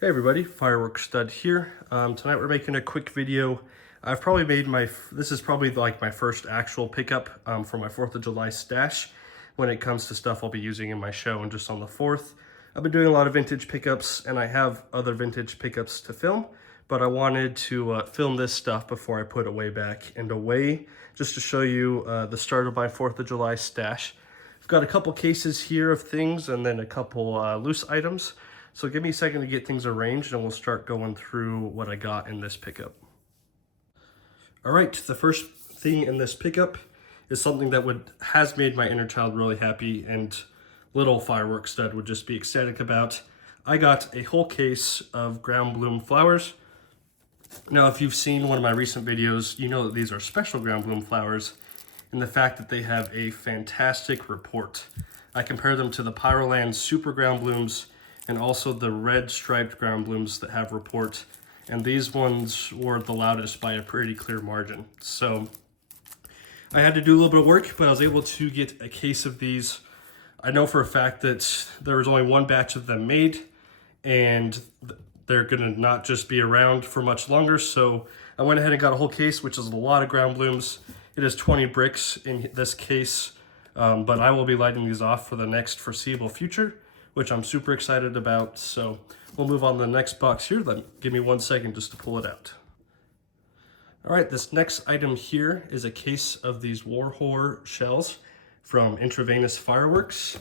Hey everybody, Firework Stud here. Tonight we're making a quick video. I've probably made this is probably like my first actual pickup for my 4th of July stash when it comes to stuff I'll be using in my show and just on the 4th. I've been doing a lot of vintage pickups and I have other vintage pickups to film, but I wanted to film this stuff before I put away back and away, just to show you the start of my 4th of July stash. I've got a couple cases here of things and then a couple loose items. So give me a second to get things arranged and we'll start going through what I got in this pickup. All right, the first thing in this pickup is something that has made my inner child really happy and little Firework Stud would just be ecstatic about. I got a whole case of ground bloom flowers. Now, if you've seen one of my recent videos, you know that these are special ground bloom flowers and the fact that they have a fantastic report. I compare them to the Pyroland Super Ground Blooms and also the red striped ground blooms that have report. And these ones were the loudest by a pretty clear margin. So I had to do a little bit of work, but I was able to get a case of these. I know for a fact that there was only one batch of them made and they're gonna not just be around for much longer. So I went ahead and got a whole case, which is a lot of ground blooms. It is 20 bricks in this case, but I will be lighting these off for the next foreseeable future, which I'm super excited about. So we'll move on to the next box here. Give me 1 second just to pull it out. All right, this next item here is a case of these Warhorror shells from Intravenous Fireworks.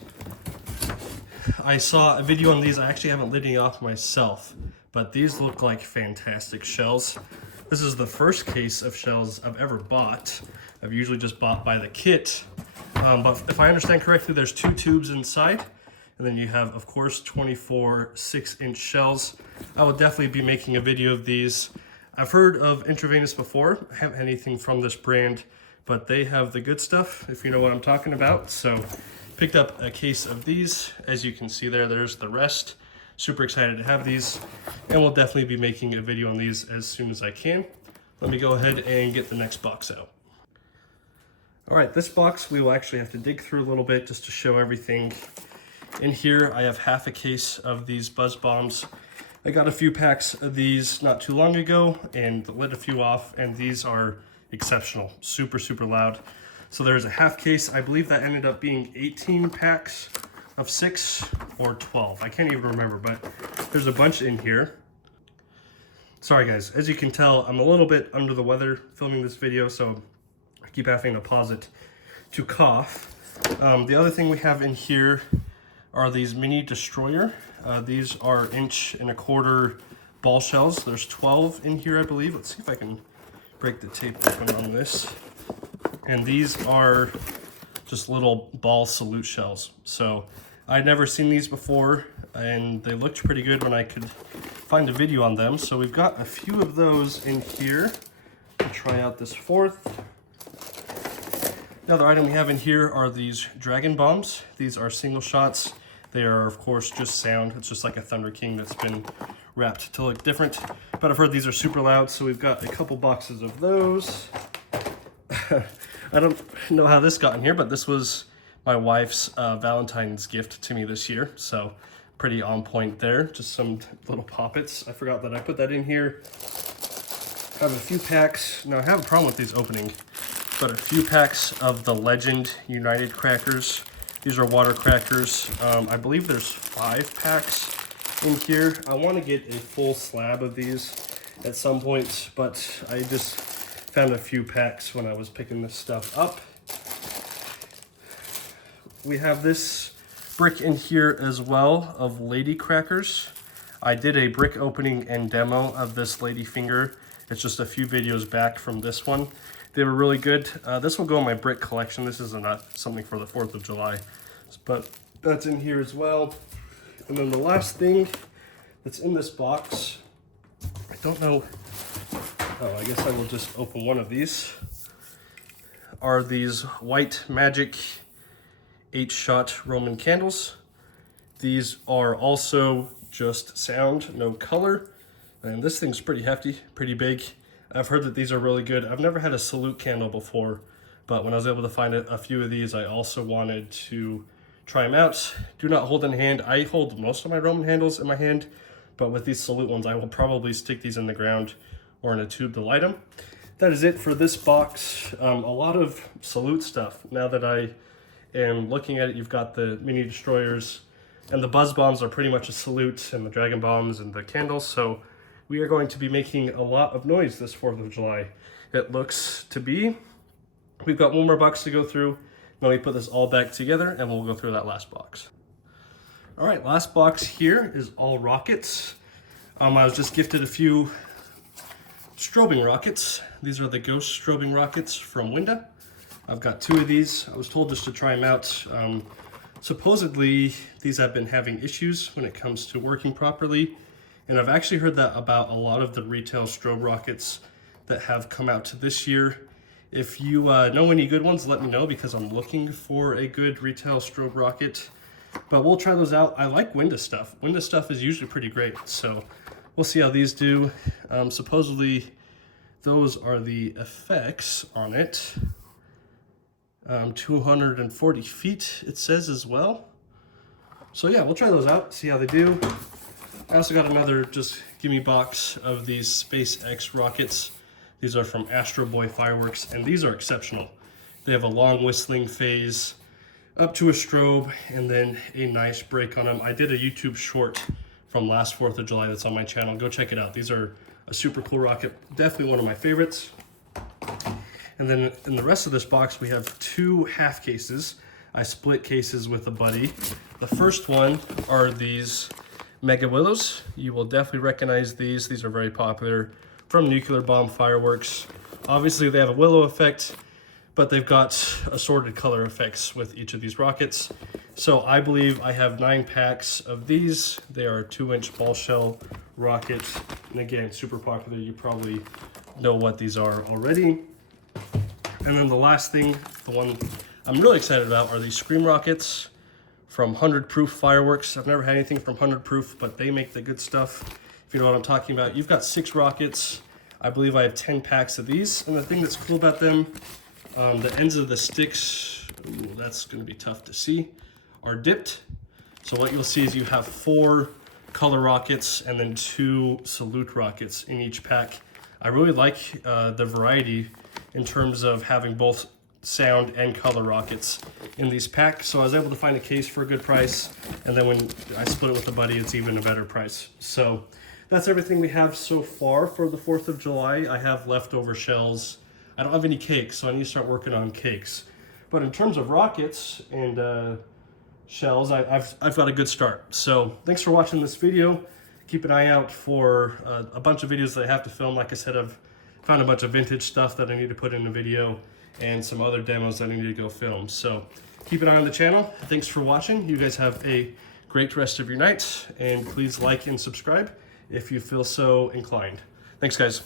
I saw a video on these. I actually haven't lit any off myself, but these look like fantastic shells. This is the first case of shells I've ever bought. I've usually just bought by the kit, but if I understand correctly, there's 2 tubes inside. And then you have, of course, 24 6-inch shells. I will definitely be making a video of these. I've heard of Intravenous before. I haven't had anything from this brand, but they have the good stuff, if you know what I'm talking about. So picked up a case of these. As you can see there's the rest. Super excited to have these. And we'll definitely be making a video on these as soon as I can. Let me go ahead and get the next box out. All right, this box we will actually have to dig through a little bit just to show everything. In here, I have half a case of these buzz bombs. I got a few packs of these not too long ago and lit a few off, and these are exceptional, super, super loud. So there's a half case. I believe that ended up being 18 packs of 6 or 12. I can't even remember, but there's a bunch in here. Sorry guys, as you can tell, I'm a little bit under the weather filming this video, so I keep having to pause it to cough. The other thing we have in here are these mini destroyer. These are 1.25-inch ball shells. There's 12 in here, I believe. Let's see if I can break the tape open on this. And these are just little ball salute shells. So I'd never seen these before, and they looked pretty good when I could find a video on them. So we've got a few of those in here to try out this 4th. The other item we have in here are these dragon bombs. These are single shots. They are, of course, just sound. It's just like a Thunder King that's been wrapped to look different. But I've heard these are super loud, so we've got a couple boxes of those. I don't know how this got in here, but this was my wife's Valentine's gift to me this year. So pretty on point there. Just some little poppets. I forgot that I put that in here. I have a few packs. Now, I have a problem with these opening, but a few packs of the Legend United crackers. These are water crackers. I believe there's 5 packs in here. I want to get a full slab of these at some point, but I just found a few packs when I was picking this stuff up. We have this brick in here as well of lady crackers. I did a brick opening and demo of this lady finger. It's just a few videos back from this one. They were really good. This will go in my brick collection. This is not something for the 4th of July, but that's in here as well. And then the last thing that's in this box, I don't know. Oh, I guess I will just open one of these. Are these White Magic 8-shot Roman candles. These are also just sound, no color. And this thing's pretty hefty, pretty big. I've heard that these are really good. I've never had a salute candle before, but when I was able to find a few of these, I also wanted to try them out. Do not hold in hand. I hold most of my Roman handles in my hand, But with these salute ones, I will probably stick these in the ground or in a tube to light them. That is it for this box. A lot of salute stuff. Now that I am looking at it, you've got the mini destroyers, and the buzz bombs are pretty much a salute, and the dragon bombs and the candles. So we are going to be making a lot of noise this 4th of July. It looks to be. We've got one more box to go through. Then we put this all back together and we'll go through that last box. All right, last box here is all rockets. I was just gifted a few strobing rockets. These are the ghost strobing rockets from Winda. I've got 2 of these. I was told just to try them out. Supposedly, these have been having issues when it comes to working properly. And I've actually heard that about a lot of the retail strobe rockets that have come out this year. If you know any good ones, let me know, because I'm looking for a good retail strobe rocket. But we'll try those out. I like Winda stuff. Winda stuff is usually pretty great, so we'll see how these do. Supposedly, those are the effects on it. 240 feet, it says as well. So yeah, we'll try those out, see how they do. I also got another just gimme box of these SpaceX rockets. These are from Astro Boy Fireworks, and these are exceptional. They have a long whistling phase, up to a strobe, and then a nice break on them. I did a YouTube short from last 4th of July that's on my channel. Go check it out. These are a super cool rocket. Definitely one of my favorites. And then in the rest of this box, we have 2 half cases. I split cases with a buddy. The first one are these Mega Willows. You will definitely recognize these. These are very popular from Nuclear Bomb Fireworks. Obviously, they have a willow effect, but they've got assorted color effects with each of these rockets. So I believe I have 9 packs of these. They are 2-inch ball shell rockets. And again, super popular. You probably know what these are already. And then the last thing, the one I'm really excited about, are these Scream rockets from 100 Proof Fireworks. I've never had anything from 100 Proof, but they make the good stuff. If you know what I'm talking about. You've got 6 rockets. I believe I have 10 packs of these. And the thing that's cool about them, the ends of the sticks, ooh, that's going to be tough to see, are dipped. So what you'll see is you have 4 color rockets and then 2 salute rockets in each pack. I really like the variety in terms of having both sound and color rockets in these packs. So I was able to find a case for a good price, and then when I split it with a buddy, it's even a better price. So that's everything we have so far for the 4th of July. I have leftover shells. I don't have any cakes, so I need to start working on cakes. But in terms of rockets and shells, I've got a good start. So thanks for watching this video. Keep an eye out for a bunch of videos that I have to film. Like I said, I've found a bunch of vintage stuff that I need to put in a video and some other demos that I need to go film. So keep an eye on the channel. Thanks for watching. You guys have a great rest of your night, and please like and subscribe if you feel so inclined. Thanks, guys.